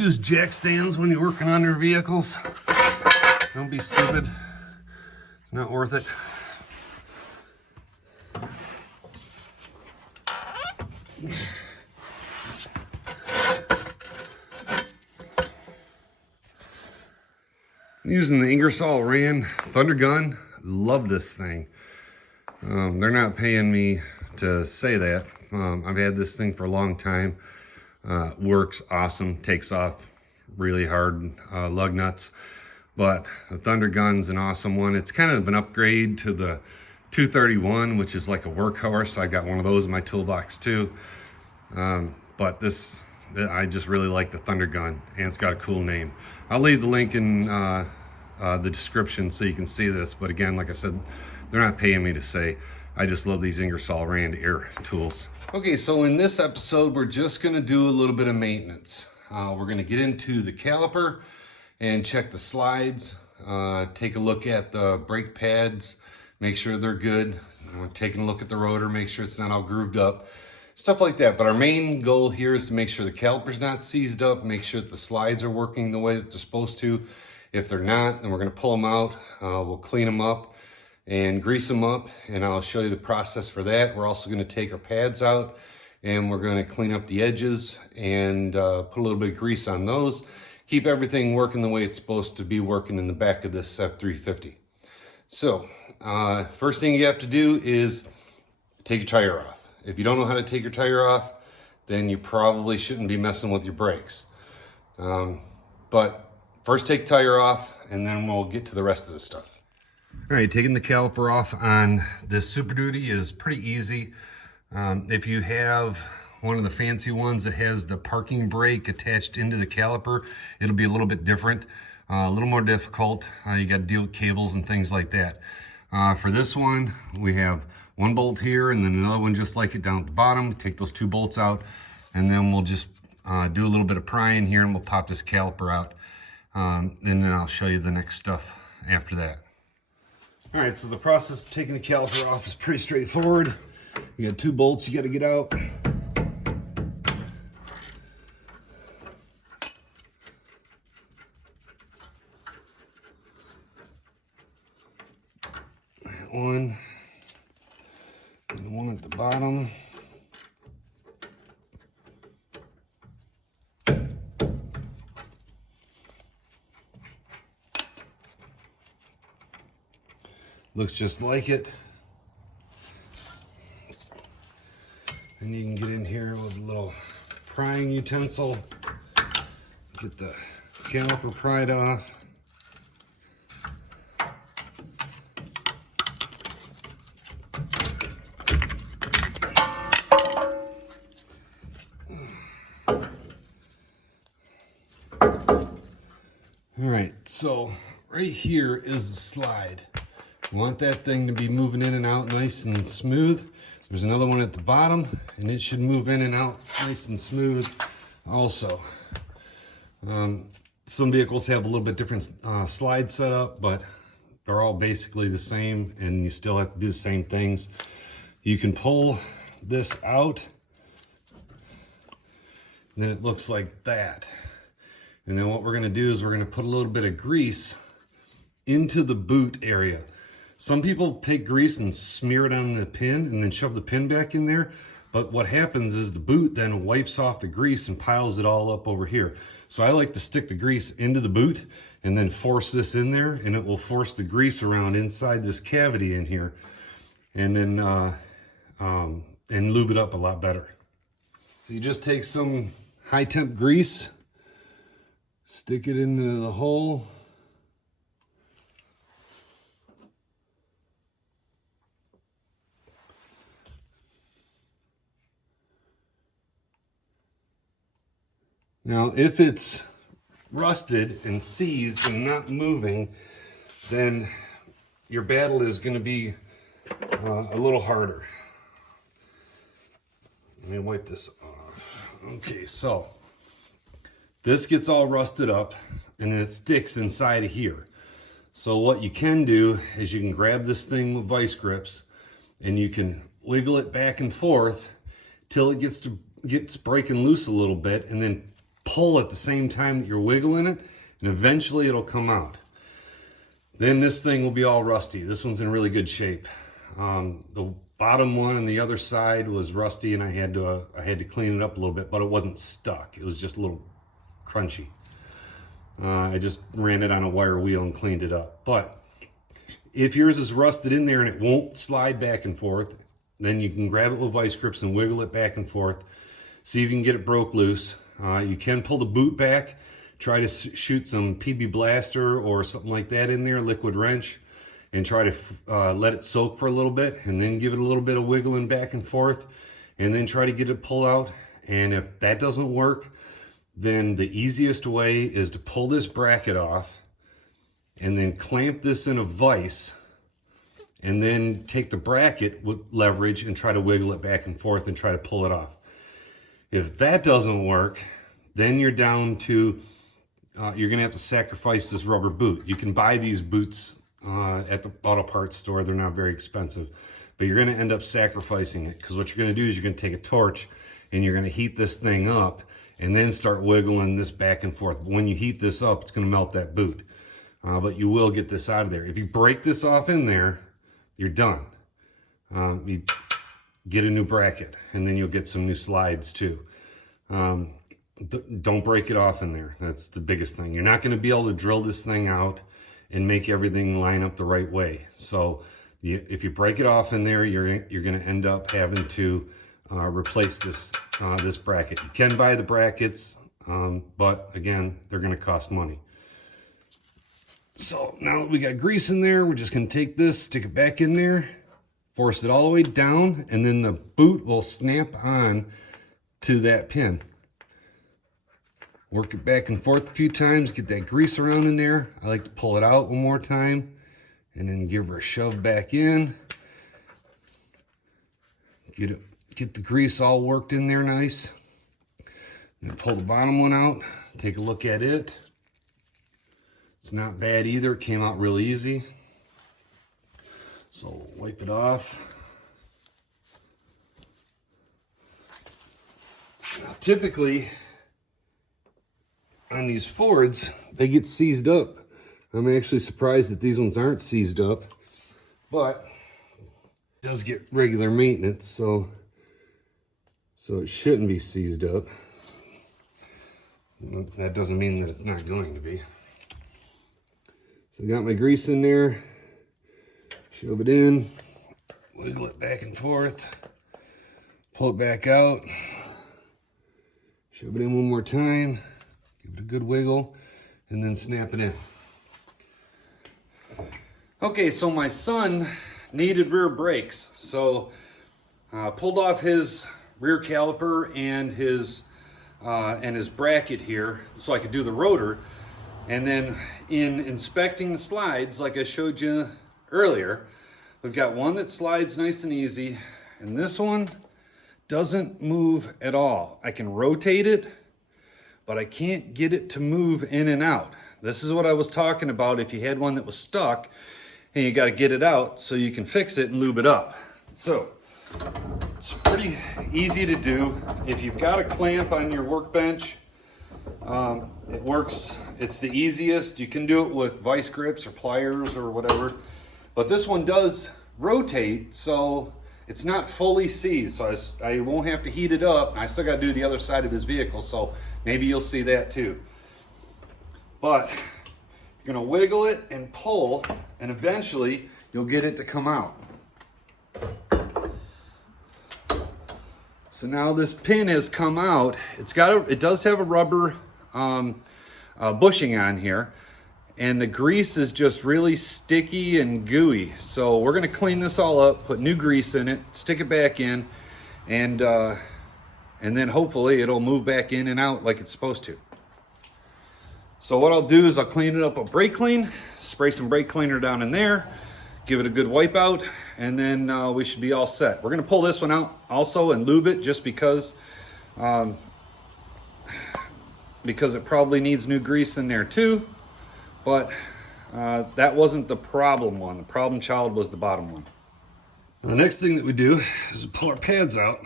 use jack stands when you're working on your vehicles. Don't be stupid. It's not worth it. Using the Ingersoll Rand Thunder Gun. Love this thing. They're not paying me to say that. I've had this thing for a long time. Works awesome, takes off really hard lug nuts. But the Thunder Gun's an awesome one. It's kind of an upgrade to the 231, which is like a workhorse. I got one of those in my toolbox too. But this, I just really like the Thunder Gun, and it's got a cool name. I'll leave the link in the description so you can see this. But again, like I said, they're not paying me to say. I just love these Ingersoll Rand air tools. Okay, so in this episode, we're just gonna do a little bit of maintenance. We're gonna get into the caliper and check the slides, take a look at the brake pads, make sure they're good. We're taking a look at the rotor, make sure it's not all grooved up, stuff like that. But our main goal here is to make sure the caliper's not seized up, make sure that the slides are working the way that they're supposed to. If they're not, then we're gonna pull them out, we'll clean them up and grease them up, and I'll show you the process for that. We're also gonna take our pads out and we're gonna clean up the edges and put a little bit of grease on those. Keep everything working the way it's supposed to be working in the back of this F350. So, first thing you have to do is take your tire off. If you don't know how to take your tire off, then you probably shouldn't be messing with your brakes. But first take tire off, and then we'll get to the rest of the stuff. All right, taking the caliper off on this Super Duty is pretty easy. If you have one of the fancy ones that has the parking brake attached into the caliper, it'll be a little bit different, a little more difficult. You got to deal with cables and things like that. For this one, we have one bolt here and then another one just like it down at the bottom. Take those two bolts out, and then we'll just do a little bit of prying here, and we'll pop this caliper out. And then I'll show you the next stuff after that. All right, so the process of taking the caliper off is pretty straightforward. You got two bolts you got to get out. One and one at the bottom. Looks just like it. And you can get in here with a little prying utensil, get the caliper pried off. All right, so right here is the slide. You want that thing to be moving in and out nice and smooth. There's another one at the bottom, and it should move in and out nice and smooth also. Some vehicles have a little bit different slide setup, but they're all basically the same, and you still have to do the same things. You can pull this out, and then it looks like that. And then what we're gonna do is we're gonna put a little bit of grease into the boot area. Some people take grease and smear it on the pin and then shove the pin back in there. But what happens is the boot then wipes off the grease and piles it all up over here. So I like to stick the grease into the boot and then force this in there, and it will force the grease around inside this cavity in here, and then and lube it up a lot better. So you just take some high temp grease, stick it into the hole. Now, if it's rusted and seized and not moving, then your battle is going to be a little harder. Let me wipe this off. Okay, so this gets all rusted up and it sticks inside of here. So what you can do is you can grab this thing with vice grips and you can wiggle it back and forth till it gets breaking loose a little bit, and then pull at the same time that you're wiggling it, and eventually it'll come out. Then this thing will be all rusty. This one's in really good shape. The bottom one on the other side was rusty, and I had to clean it up a little bit, but it wasn't stuck. It was just a little crunchy. I just ran it on a wire wheel and cleaned it up. But if yours is rusted in there and it won't slide back and forth, then you can grab it with vice grips and wiggle it back and forth. See if you can get it broke loose. You can pull the boot back, try to shoot some PB Blaster or something like that in there, liquid wrench, and try to let it soak for a little bit, and then give it a little bit of wiggling back and forth, and then try to get it pulled out. And if that doesn't work, then the easiest way is to pull this bracket off and then clamp this in a vise, and then take the bracket with leverage and try to wiggle it back and forth and try to pull it off. If that doesn't work, then you're down to, you're gonna have to sacrifice this rubber boot. You can buy these boots at the auto parts store. They're not very expensive, but you're gonna end up sacrificing it, because what you're gonna do is you're gonna take a torch and you're gonna heat this thing up and then start wiggling this back and forth. But when you heat this up, it's gonna melt that boot. But you will get this out of there. If you break this off in there, you're done. You get a new bracket, and then you'll get some new slides too. Don't break it off in there. That's the biggest thing. You're not going to be able to drill this thing out and make everything line up the right way. So if you break it off in there, you're going to end up having to replace this bracket. You can buy the brackets, but again, they're going to cost money. So now that we got grease in there, we're just going to take this, stick it back in there, force it all the way down, and then the boot will snap on to that pin. Work it back and forth a few times, get that grease around in there. I like to pull it out one more time and then give her a shove back in. Get the grease all worked in there nice. Then pull the bottom one out, take a look at it. It's not bad either, it came out real easy. So wipe it off. Now typically on these Fords, they get seized up. I'm actually surprised that these ones aren't seized up, but it does get regular maintenance, so it shouldn't be seized up. That doesn't mean that it's not going to be. So I got my grease in there, shove it in, wiggle it back and forth, pull it back out, shove it in one more time, give it a good wiggle, and then snap it in. Okay, so my son needed rear brakes, so pulled off his rear caliper and his bracket here so I could do the rotor. And then in inspecting the slides, like I showed you earlier, we've got one that slides nice and easy, and this one doesn't move at all. I can rotate it, but I can't get it to move in and out. This is what I was talking about if you had one that was stuck and you got to get it out so you can fix it and lube it up. So it's pretty easy to do. If you've got a clamp on your workbench, it works. It's the easiest. You can do it with vice grips or pliers or whatever, but this one does rotate, so it's not fully seized, so I won't have to heat it up. I still got to do the other side of his vehicle, so maybe you'll see that too. But you're gonna wiggle it and pull, and eventually you'll get it to come out. So now this pin has come out. It does have a rubber bushing on here, and the grease is just really sticky and gooey. So we're gonna clean this all up, put new grease in it, stick it back in, and then hopefully it'll move back in and out like it's supposed to. So what I'll do is I'll clean it up with brake clean, spray some brake cleaner down in there, give it a good wipe out, and then we should be all set. We're gonna pull this one out also and lube it just because it probably needs new grease in there too, but that wasn't the problem one. The problem child was the bottom one. The next thing that we do is pull our pads out.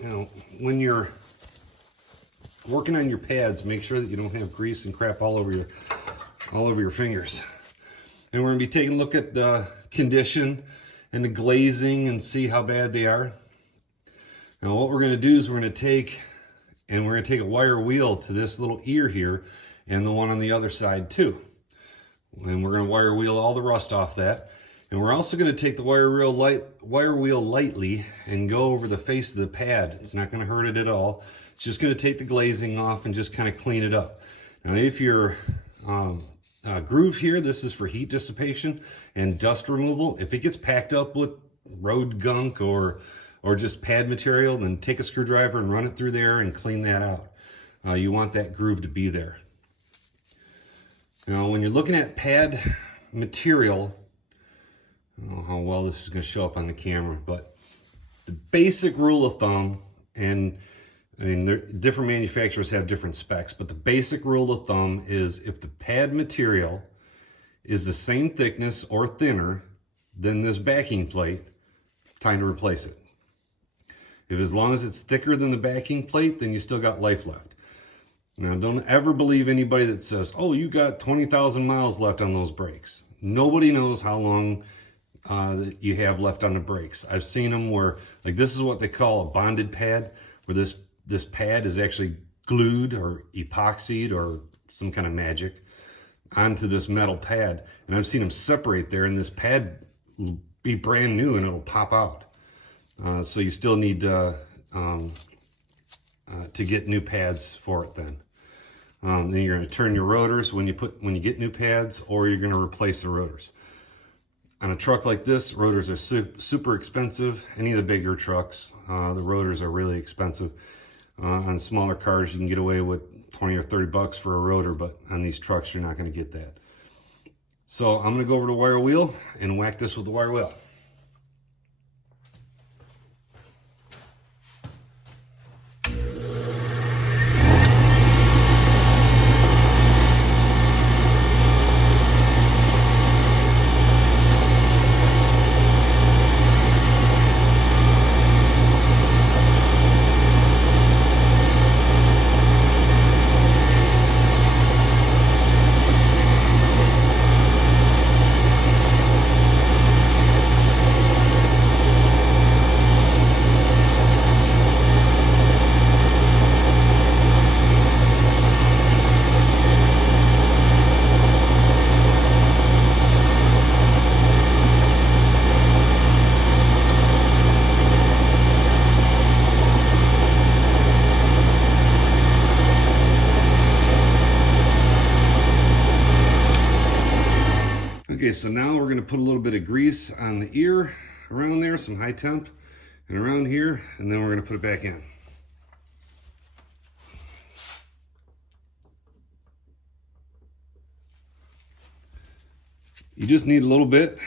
You know, when you're working on your pads, make sure that you don't have grease and crap all over your fingers. And we're gonna be taking a look at the condition and the glazing and see how bad they are. Now what we're gonna do is we're gonna take a wire wheel to this little ear here and the one on the other side too. And we're gonna wire wheel all the rust off that. And we're also gonna take the wire wheel lightly and go over the face of the pad. It's not gonna hurt it at all. It's just gonna take the glazing off and just kind of clean it up. Now if your groove here, this is for heat dissipation and dust removal. If it gets packed up with road gunk or just pad material, then take a screwdriver and run it through there and clean that out. You want that groove to be there. Now when you're looking at pad material, I don't know how well this is going to show up on the camera, but the basic rule of thumb, and I mean, different manufacturers have different specs, but the basic rule of thumb is if the pad material is the same thickness or thinner than this backing plate, time to replace it. If as long as it's thicker than the backing plate, then you still got life left. Now, don't ever believe anybody that says, oh, you got 20,000 miles left on those brakes. Nobody knows how long that you have left on the brakes. I've seen them where, like, this is what they call a bonded pad, where this pad is actually glued or epoxied or some kind of magic onto this metal pad. And I've seen them separate there, and this pad will be brand new and it'll pop out. So you still need to get new pads for it then. Then you're going to turn your rotors when you get new pads, or you're going to replace the rotors. On a truck like this, rotors are super expensive. Any of the bigger trucks, the rotors are really expensive. On smaller cars, you can get away with 20 or 30 bucks for a rotor, but on these trucks, you're not going to get that. So I'm going to go over to wire wheel and whack this with the wire wheel. Okay, so now we're going to put a little bit of grease on the ear around there, some high temp, and around here, and then we're going to put it back in. You just need a little bit.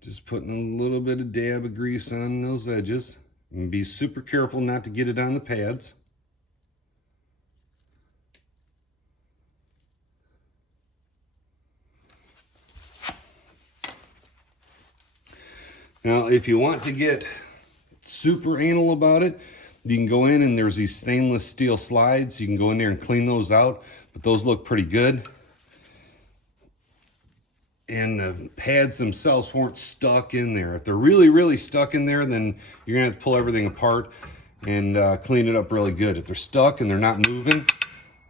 Just putting a little bit of dab of grease on those edges. And be super careful not to get it on the pads. Now, if you want to get super anal about it, you can go in and there's these stainless steel slides. You can go in there and clean those out, but those look pretty good. And the pads themselves weren't stuck in there. If they're really, really stuck in there, then you're gonna have to pull everything apart and clean it up really good. If they're stuck and they're not moving,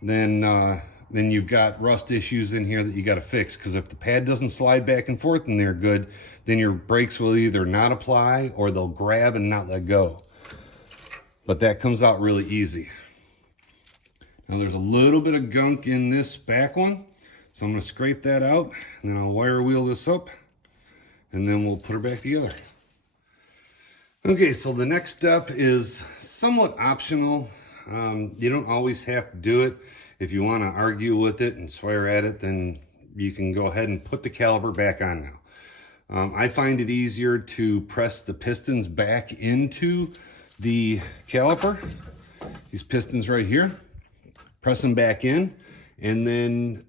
then you've got rust issues in here that you gotta fix. Because if the pad doesn't slide back and forth and they're good, then your brakes will either not apply or they'll grab and not let go. But that comes out really easy. Now there's a little bit of gunk in this back one. So I'm gonna scrape that out, and then I'll wire wheel this up, and then we'll put her back together. Okay, so the next step is somewhat optional. You don't always have to do it. If you wanna argue with it and swear at it, then you can go ahead and put the caliper back on now. I find it easier to press the pistons back into the caliper. These pistons right here, press them back in, and then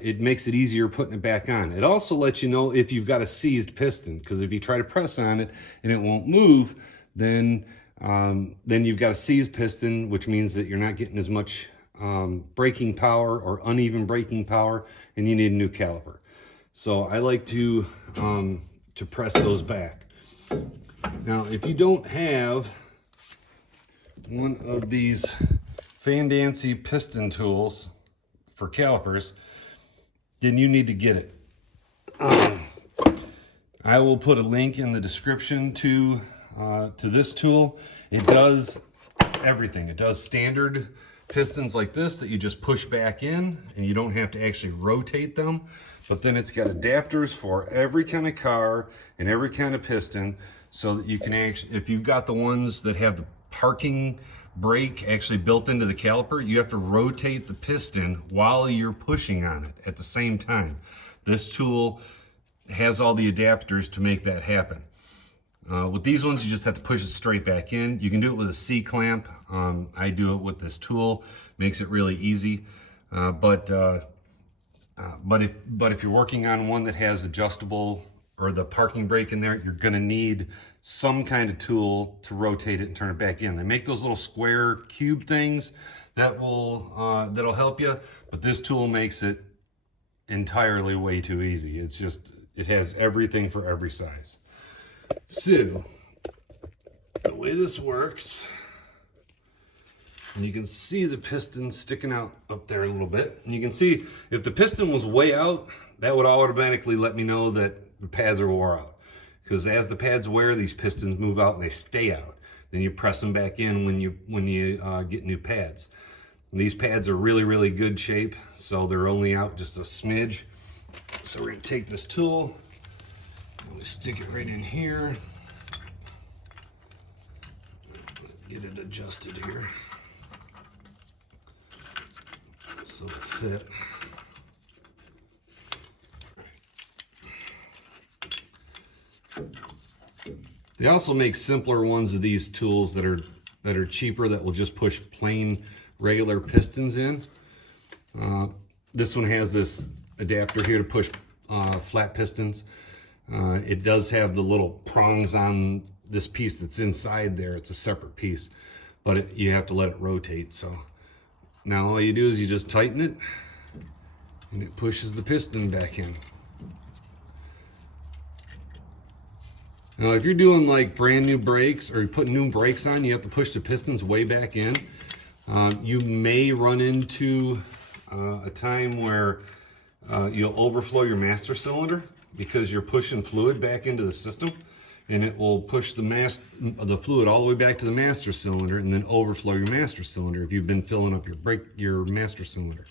it makes it easier putting it back on. It also lets you know if you've got a seized piston, because if you try to press on it and it won't move, then Then you've got a seized piston, which means that you're not getting as much braking power or uneven braking power, and you need a new caliper. So I like to press those back. Now, if you don't have one of these Fandancy piston tools for calipers, then you need to get it. I will put a link in the description to this tool. It does everything. It does standard pistons like this that you just push back in and you don't have to actually rotate them. But then it's got adapters for every kind of car and every kind of piston, so that you can actually, if you've got the ones that have the parking brake actually built into the caliper, you have to rotate the piston while you're pushing on it at the same time. This tool has all the adapters to make that happen. With these ones, you just have to push it straight back in. You can do it with a C-clamp. I do it with this tool. Makes it really easy. But if you're working on one that has adjustable or the parking brake in there, you're gonna need some kind of tool to rotate it and turn it back in. They make those little square cube things that will that'll help you, but this tool makes it entirely way too easy. It's just, it has everything for every size. So the way this works, and you can see the piston sticking out up there a little bit. And you can see if the piston was way out, that would automatically let me know that the pads are wore out. Because as the pads wear, these pistons move out and they stay out. Then you press them back in when you get new pads. And these pads are really, really good shape, so they're only out just a smidge. So we're gonna take this tool, and we stick it right in here. Get it adjusted here so it'll fit. They also make simpler ones of these tools that are cheaper, that will just push plain regular pistons in. This one has this adapter here to push flat pistons. It does have the little prongs on this piece that's inside there. It's a separate piece, but you have to let it rotate. So now all you do is you just tighten it and it pushes the piston back in. Now, if you're doing like brand new brakes or you put new brakes on, you have to push the pistons way back in. You may run into a time where you'll overflow your master cylinder because you're pushing fluid back into the system, and it will push the fluid all the way back to the master cylinder and then overflow your master cylinder if you've been filling up your master cylinder.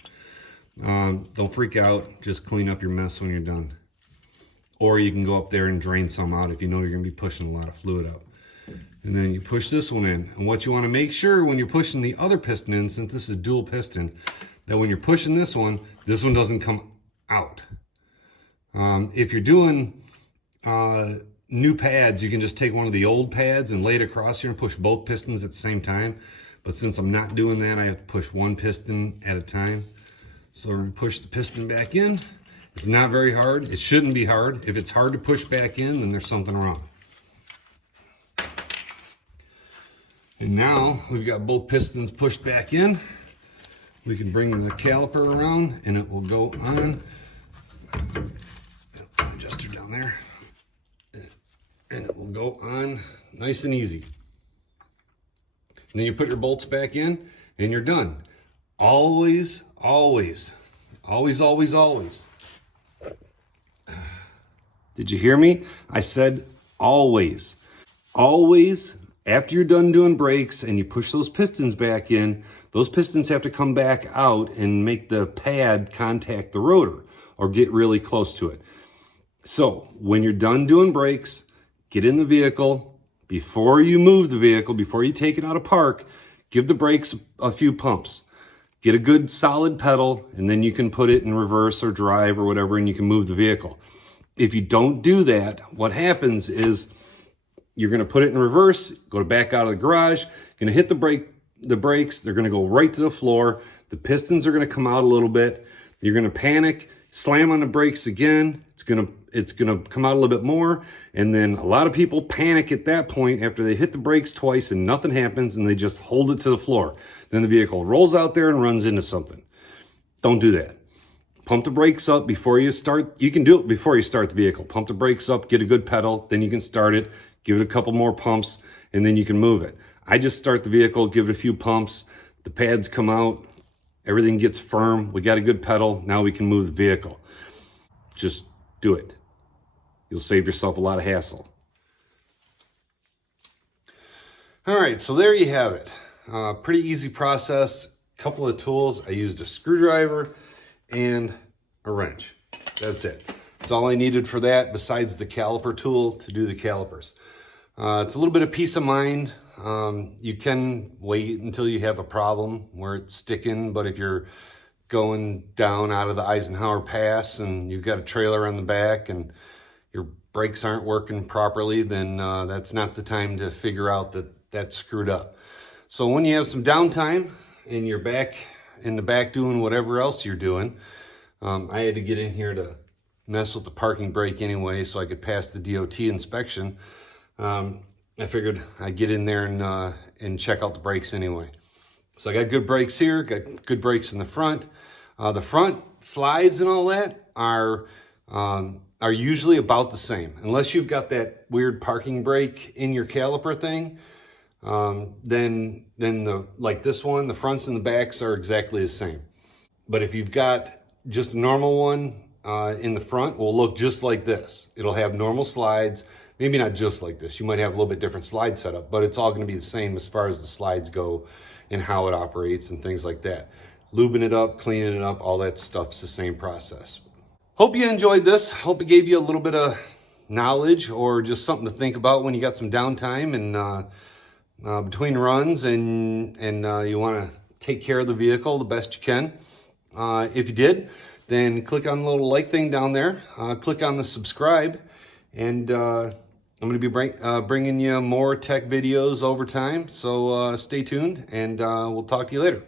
Don't freak out, just clean up your mess when you're done. Or you can go up there and drain some out if you know you're gonna be pushing a lot of fluid out. And then you push this one in. And what you wanna make sure when you're pushing the other piston in, since this is dual piston, that when you're pushing this one doesn't come out. If you're doing new pads, you can just take one of the old pads and lay it across here and push both pistons at the same time. But since I'm not doing that, I have to push one piston at a time. So we're gonna push the piston back in. It's not very hard. It shouldn't be hard. If it's hard to push back in, then there's something wrong. And now we've got both pistons pushed back in. We can bring the caliper around and it will go on. Adjuster down there. And it will go on nice and easy. And then you put your bolts back in and you're done. Always, always, always, always, always. Did you hear me? I said always. Always, after you're done doing brakes and you push those pistons back in, those pistons have to come back out and make the pad contact the rotor or get really close to it. So when you're done doing brakes, get in the vehicle. Before you move the vehicle, before you take it out of park, give the brakes a few pumps. Get a good solid pedal, and then you can put it in reverse or drive or whatever, and you can move the vehicle. If you don't do that, what happens is you're going to put it in reverse, go back out of the garage, going to hit the brakes, they're going to go right to the floor. The pistons are going to come out a little bit. You're going to panic. Slam on the brakes again, it's gonna come out a little bit more, and then a lot of people panic at that point after they hit the brakes twice and nothing happens, and they just hold it to the floor. Then the vehicle rolls out there and runs into something. Don't do that. Pump the brakes up before you start. You can do it before you start the vehicle. Pump the brakes up, get a good pedal, then you can start it, give it a couple more pumps, and then you can move it. I just start the vehicle, give it a few pumps, the pads come out, everything gets firm, we got a good pedal, now we can move the vehicle. Just do it. You'll save yourself a lot of hassle. All right, so there you have it. Pretty easy process. Couple of tools. I used a screwdriver and a wrench. That's it. That's all I needed for that, besides the caliper tool to do the calipers. It's a little bit of peace of mind. You can wait until you have a problem where it's sticking, but if you're going down out of the Eisenhower Pass and you've got a trailer on the back and your brakes aren't working properly, then that's not the time to figure out that that's screwed up. So when you have some downtime and you're back in the back doing whatever else you're doing, I had to get in here to mess with the parking brake anyway so I could pass the DOT inspection. I figured I'd get in there and check out the brakes anyway. So I got good brakes here, got good brakes in the front. The front slides and all that are usually about the same. Unless you've got that weird parking brake in your caliper thing, then like this one, the fronts and the backs are exactly the same. But if you've got just a normal one in the front, will look just like this. It'll have normal slides, maybe not just like this. You might have a little bit different slide setup, but it's all going to be the same as far as the slides go and how it operates and things like that. Lubing it up, cleaning it up, all that stuff's the same process. Hope you enjoyed this. Hope it gave you a little bit of knowledge or just something to think about when you got some downtime and between runs and you want to take care of the vehicle the best you can. If you did, then click on the little like thing down there. Click on the subscribe, and I'm going to be bringing you more tech videos over time. So stay tuned, and we'll talk to you later.